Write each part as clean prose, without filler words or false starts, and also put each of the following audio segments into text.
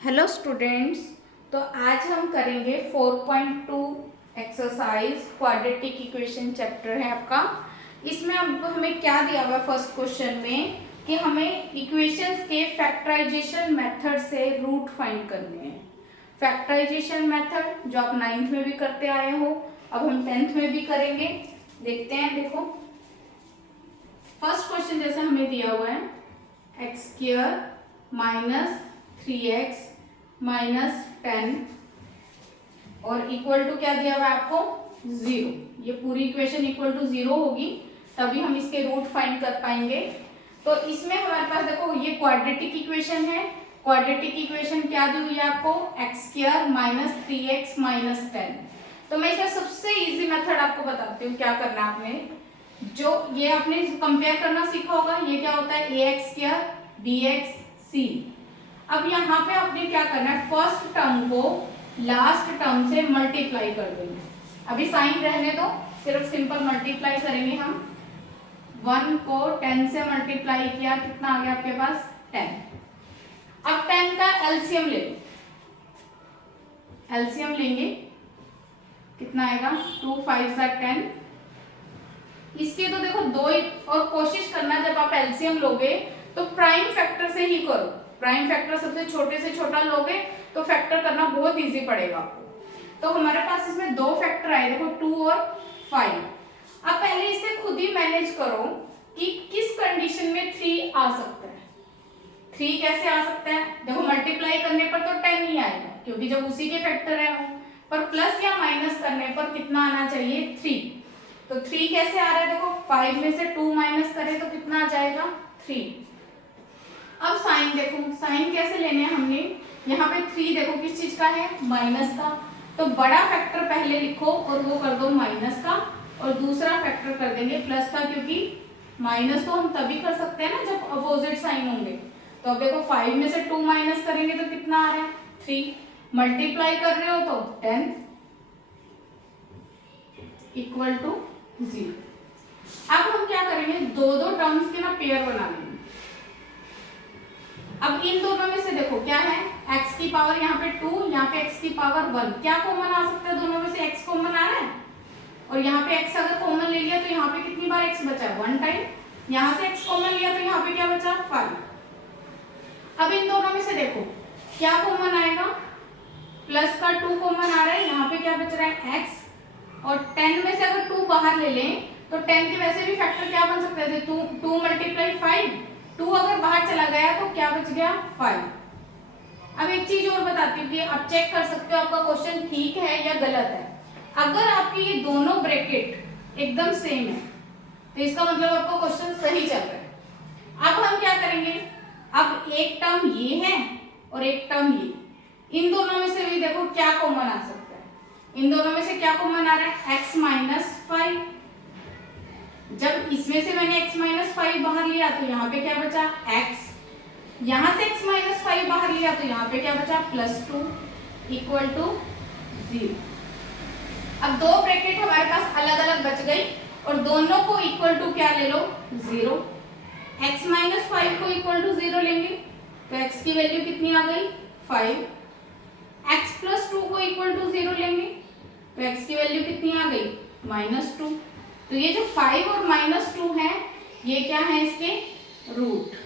Hello students. तो आज हम करेंगे 4.2 एक्सरसाइज क्वाड्रेटिक इक्वेशन चैप्टर है आपका। इसमें अब हमें क्या दिया हुआ है फर्स्ट क्वेश्चन में कि हमें इक्वेशंस के फैक्टराइजेशन मेथड से रूट फाइंड करने हैं। फैक्टराइजेशन मेथड जो आप 9th में भी करते आए हो, अब हम 10th में भी करेंगे। देखते हैं, देखो फर्स्ट क्वेश्चन जैसे हमें दिया हुआ है x square minus 3x minus 10 और इक्वल टू क्या दिया हुआ है आपको 0। ये पूरी इक्वेशन इक्वल टू 0 होगी तभी हम इसके रूट फाइंड कर पाएंगे। तो इसमें हमारे पास देखो ये क्वाड्रेटिक इक्वेशन है। क्वाड्रेटिक इक्वेशन क्या दी हुई है आपको x square minus 3x minus 10। तो मैं इसमें सबसे इजी मेथड आपको बताती हूँ क्या करना है आपने। जो ये आपने कंपेयर करना सीखा होगा, ये क्या होता है ए एक्स स्क्वायर बी एक्स सी। अब यहाँ पे आपने क्या करना है, फर्स्ट टर्म को लास्ट टर्म से मल्टीप्लाई कर देंगे। अभी साइन रहने दो, सिर्फ सिंपल मल्टीप्लाई करेंगे हम। 1 को 10 से मल्टीप्लाई किया, कितना आ गया आपके पास 10। अब 10 का एलसीएम ले लो। एलसीएम लेंगे कितना आएगा 2 5 10। इसके तो देखो दो ही, और कोशिश करना जब आप एलसीएम लोगे तो प्राइम फैक्टर से ही करो। प्राइम फैक्टर सबसे छोटे से छोटा लोगे तो फैक्टर करना बहुत इजी पड़ेगा आपको। तो हमारे पास इसमें दो फैक्टर आए, देखो 2 और 5। अब पहले इसे खुद ही मैनेज करो कि किस कंडीशन में 3 आ सकता है। 3 कैसे आ सकता है, देखो मल्टीप्लाई करने पर तो 10 ही आएगा क्योंकि जब उसी के फैक्टर है वो, पर प्लस या माइनस करने पर कितना आना चाहिए 3। तो 3 कैसे आ रहा है, देखो 5 में से 2 माइनस करें तो कितना आ जाएगा 3। अब साइन देखो, साइन कैसे लेने हैं हमने, यहाँ पे 3 देखो किस चीज का है माइनस का। तो बड़ा फैक्टर पहले लिखो और वो कर दो माइनस का, और दूसरा फैक्टर कर देंगे प्लस का, क्योंकि माइनस तो हम तभी कर सकते हैं ना जब अपोजिट साइन होंगे। तो अब देखो 5 में से 2 माइनस करेंगे तो कितना आ रहा है 3। मल्टीप्लाई कर रहे हो तो 10 इक्वल टू 0। अब हम क्या करेंगे, दो दो टर्म्स के ना पेयर बना लेंगे। अब इन दोनों में से देखो क्या है, x की पावर यहाँ पे 2, यहाँ पे x की पावर 1। क्या कॉमन आ सकता है दोनों में से, x कॉमन आ रहा है, और यहाँ पे x अगर कॉमन ले लिया तो यहाँ पे कितनी बार x बचा 1 टाइम। यहाँ से x कॉमन लिया तो यहाँ पे क्या बचा 5। अब इन दोनों में से देखो क्या कॉमन आएगा, प्लस का 2 कॉमन आ रहा है, यहाँ पे क्या बच रहा है x, और 10 में से अगर 2 बाहर ले लें तो 10 के वैसे भी फैक्टर क्या बन सकते थे 2 मल्टीप्लाई 5। 2 अगर बाहर चला गया तो क्या बच गया 5। अब एक चीज और बताती हूँ कि आप चेक कर सकते हो आपका क्वेश्चन ठीक है या गलत है। अगर आपके ये दोनों ब्रैकेट एकदम सेम है तो इसका मतलब आपका क्वेश्चन सही चल रहा है। अब हम क्या करेंगे, अब एक टर्म ये है और एक टर्म ये, इन दोनों में से भी देखो क्या कॉमन आ सकता है। इन दोनों में से क्या कॉमन आ रहा है x माइनस 5। जब इसमें से मैंने x माइनस 5 बाहर लिया तो यहाँ पे क्या बचा x, यहाँ से x माइनस 5 बाहर लिया तो यहाँ पे क्या बचा प्लस 2 इक्वल टू 0। अब दो ब्रैकेट हमारे पास अलग अलग बच गई और दोनों को इक्वल टू क्या ले लो 0। x माइनस 5 को इक्वल टू 0 लेंगे तो x की वैल्यू कितनी आ गई 5। x प्लस 2 को इक्वल टू 0 लेंगे तो x की वैल्यू कितनी आ गई -2। तो ये जो 5 और -2 है ये क्या है इसके रूट।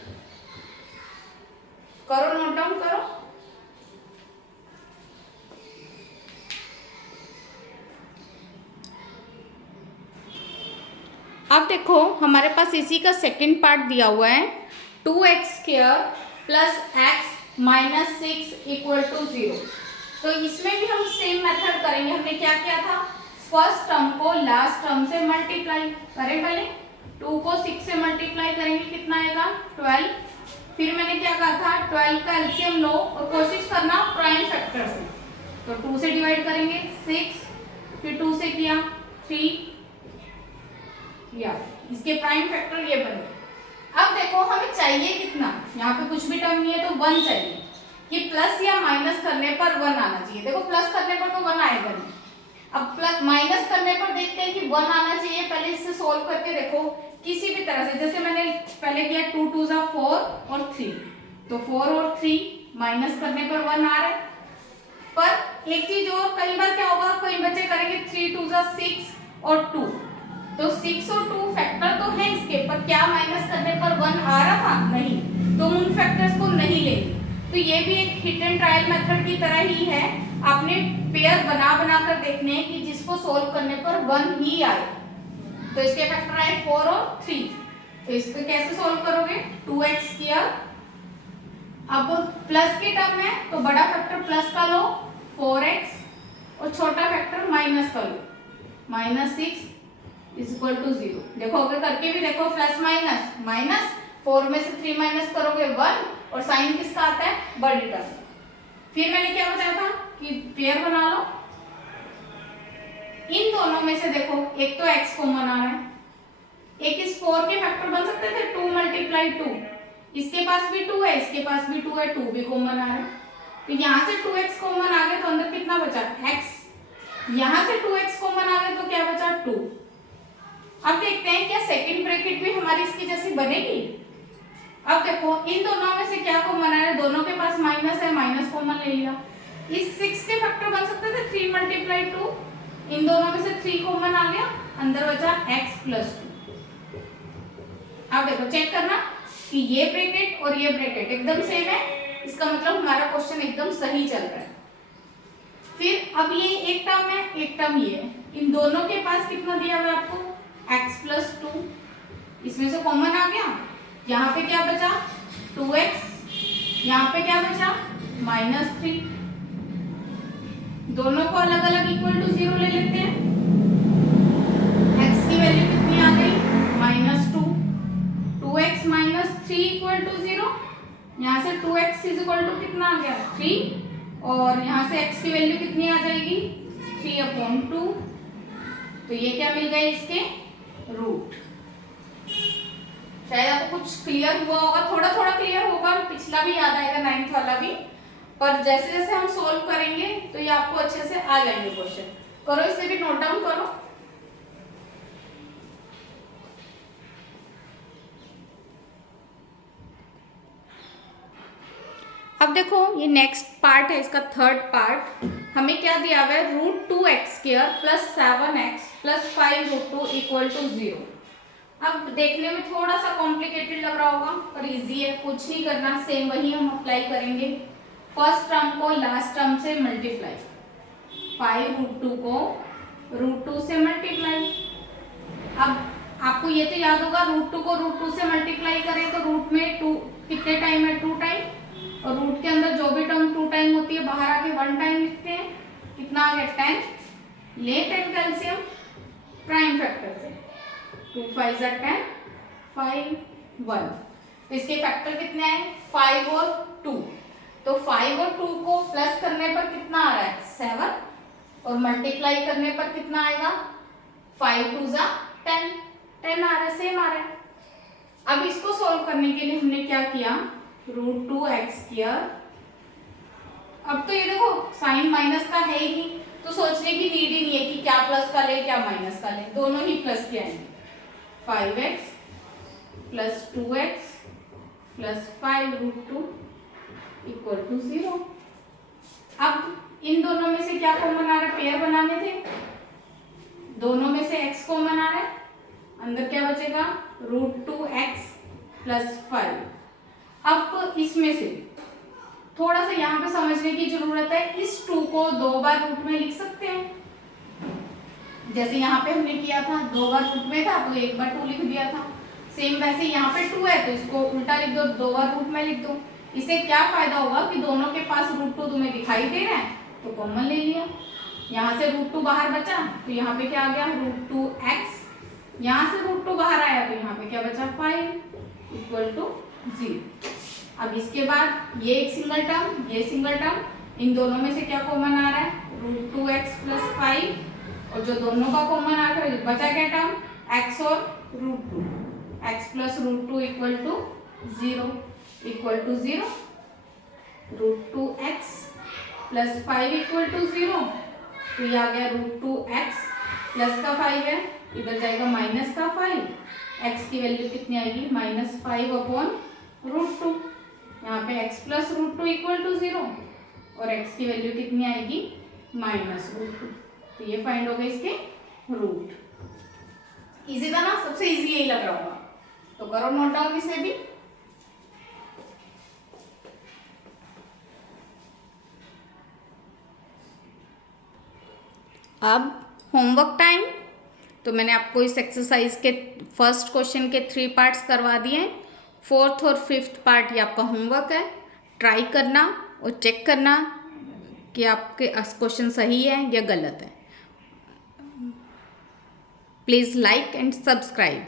करो नोट डाउन करो। अब देखो हमारे पास इसी का सेकंड पार्ट दिया हुआ है 2x square plus x minus 6 equal to 0। तो इसमें भी हम सेम मेथड करेंगे। हमने क्या किया था, फर्स्ट टर्म को लास्ट टर्म से मल्टीप्लाई करें। पहले 2 को 6 से मल्टीप्लाई करेंगे कितना आएगा 12। फिर मैंने क्या कहा था 12 का एलसीएम लो और कोशिश करना प्राइम फैक्टर से। तो 2 से डिवाइड करेंगे 6, फिर 2 से किया 3, या इसके प्राइम फैक्टर ये बन गए। अब देखो हमें चाहिए कितना, यहाँ पे कुछ भी टर्म नहीं है तो 1 चाहिए कि प्लस या माइनस करने पर 1 आना चाहिए। देखो प्लस करने पर तो 1 आएगा नहीं, अब प्लस माइनस करने पर देखते हैं कि 1 आना चाहिए। पहले इससे सोल्व करके देखो किसी भी तरह से, जैसे मैंने पहले किया 2 2 4 और 3, तो 4 और 3 माइनस करने पर 1 आ रहा है। पर एक चीज और, कई बार क्या होगा, कई बच्चे करेंगे 3 2 6 और 2, तो 6 और 2 फैक्टर तो है इसके, पर क्या माइनस करने पर 1 आ रहा था? नहीं, तो उन फैक्टर्स को नहीं लेंगे। तो ये भी एक हिट एंड ट्रायल मेथड की तरह ही है, आपने पेयर बना बना कर देखने हैं कि जिसको सोल्व करने पर 1 ही आए। तो इसके फैक्टर आए 4 और 3, तो इसको कैसे सोल्व करोगे? 2x स्क्वायर, अब प्लस के टर्म में तो बड़ा फैक्टर प्लस का लो 4x और छोटा फैक्टर माइनस का लो -6 = 0। देखो अगर करके भी देखो, प्लस माइनस माइनस, 4 में से 3 माइनस करोगे 1, और साइन किसका आता है? बड़ी टर्म। फिर मैंने क्या बताया था कि पेयर बना लो, इन दोनों में से देखो एक तो x कॉमन आ रहा है, एक इस 4 के फैक्टर बन सकते थे 2 × 2, इसके पास भी 2 है, इसके पास भी 2 है, 2 भी कॉमन आ रहा है, तो यहाँ से 2x कॉमन आ गया, तो अंदर कितना बचा? x। यहाँ से 2x कॉमन आ गया तो क्या बचा? 2। अब देखते हैं क्या सेकंड ब्रैकेट भी हमारी इसकी जैसी बनेगी। अब देखो इन दोनों में से क्या कॉमन आ रहा है? दोनों के पास माइनस है, माइनस कॉमन ले लिया। इस 6 के फैक्टर बन सकते थे 3 × 2, इन दोनों में से 3 कॉमन आ गया, अंदर बचा x + 2। अब देखो चेक करना कि ये ब्रैकेट और ये ब्रैकेट एकदम सेम है, इसका मतलब हमारा क्वेश्चन एकदम सही चल रहा है। फिर अब ये एक टर्म है, एक टर्म ये है, इन दोनों के पास कितना दिया हुआ है आपको? x + 2, इसमें से कॉमन आ गया, यहाँ पे क्या बचा? 2x, यहाँ पे क्या बचा? -3। दोनों को अलग अलग = 0 ले लेते हैं। x की वैल्यू कितनी आ गई? -2, 2x - 3 = 0, यहाँ से 2x = कितना आ गया? 3, और यहाँ से x की वैल्यू कितनी आ जाएगी? 3/2। तो ये क्या मिल गए? इसके रूट। शायद आपको कुछ क्लियर हुआ होगा, थोड़ा थोड़ा क्लियर होगा, पिछला भी याद आएगा 9th वाला भी, पर जैसे जैसे हम सोल्व करेंगे तो ये आपको अच्छे से आ जाएंगे क्वेश्चन। करो, इसे भी नोट डाउन करो। अब देखो ये नेक्स्ट पार्ट है, इसका थर्ड पार्ट। हमें क्या दिया हुआ है? √2x² + 7x + 5√2 = 0। अब देखने में थोड़ा सा कॉम्प्लिकेटेड लग रहा होगा, पर इजी है, कुछ नहीं करना, सेम वही हम अप्लाई करेंगे। फर्स्ट टर्म को लास्ट टर्म से मल्टीप्लाई, 5√2 को √2 से मल्टीप्लाई। अब आपको ये तो याद होगा, √2 को √2 से मल्टीप्लाई करें तो रूट में 2 कितने टाइम है? 2 टाइम, और रूट के अंदर जो भी टर्म 2 टाइम होती है बाहर आके 1 टाइम लिखते हैं। कितना आ गया? 10। ले 10 कैल्शियम प्राइम फैक्टर से, 2 5 10, 5 1, तो इसके फैक्टर कितने हैं? 5 और 2। तो 5 और 2 को प्लस करने पर कितना आ रहा है? 7, और मल्टीप्लाई करने पर कितना आएगा? 5 2 10, 10 आ रहा है, सेम आ रहा है। अब इसको सोल्व करने के लिए हमने क्या किया? √2x²। अब तो ये देखो साइन माइनस का है ही, तो सोचने की नीड ही नहीं है कि क्या प्लस का ले क्या माइनस का ले, दोनों ही प्लस के आएंगे। 5x + 2x + 5√2 = 0। अब इन दोनों में से क्या कॉमन आ रहा है? पेयर बनाने थे, दोनों में से x कॉमन आ रहा है, अंदर क्या बचेगा? √2x + 5। अब इसमें से थोड़ा सा यहाँ पे समझने की जरूरत है, इस 2 को 2 बार रूट में लिख सकते हैं। जैसे यहाँ पे हमने किया था, 2 बार रूट में था तो 1 बार 2 लिख दिया था। सेम वैसे यहाँ पे 2 है तो इसको उल्टा लिख दो, 2 बार रूट में लिख दो। इससे क्या फायदा होगा कि दोनों के पास √2 तुम्हें दिखाई दे रहा है तो कॉमन ले लिया। यहाँ से √2 बाहर बचा तो यहाँ पे क्या आ गया? √2x। यहाँ से √2 बाहर आया तो यहाँ पे क्या बचा? 5 = 0। अब इसके बाद ये एक सिंगल टर्म, ये सिंगल टर्म, इन दोनों में से क्या कॉमन आ रहा है? √2x + 5, और जो दोनों का कॉमन आ रहा है बचा क्या टर्म? x और √2, x + √2 = 0 √2x + 5 = 0। तो ये आ गया √2x, प्लस का 5 है, इधर जाएगा माइनस का 5, x की वैल्यू कितनी आएगी? -5/√2। यहाँ पे x plus root two equal to 0 और x की वैल्यू कितनी आएगी माइनस रूट टू। तो ये फाइंड हो गए इसके रूट। इजी था ना, सबसे इजी यही लग रहा होगा, तो करो नोट डाउन इसे भी। अब होमवर्क टाइम। तो मैंने आपको इस एक्सरसाइज के फर्स्ट क्वेश्चन के 3 पार्ट्स करवा दिए हैं। 4th और 5th पार्ट ये आपका होमवर्क है। ट्राई करना और चेक करना कि आपके क्वेश्चन सही है या गलत है। Please like and subscribe.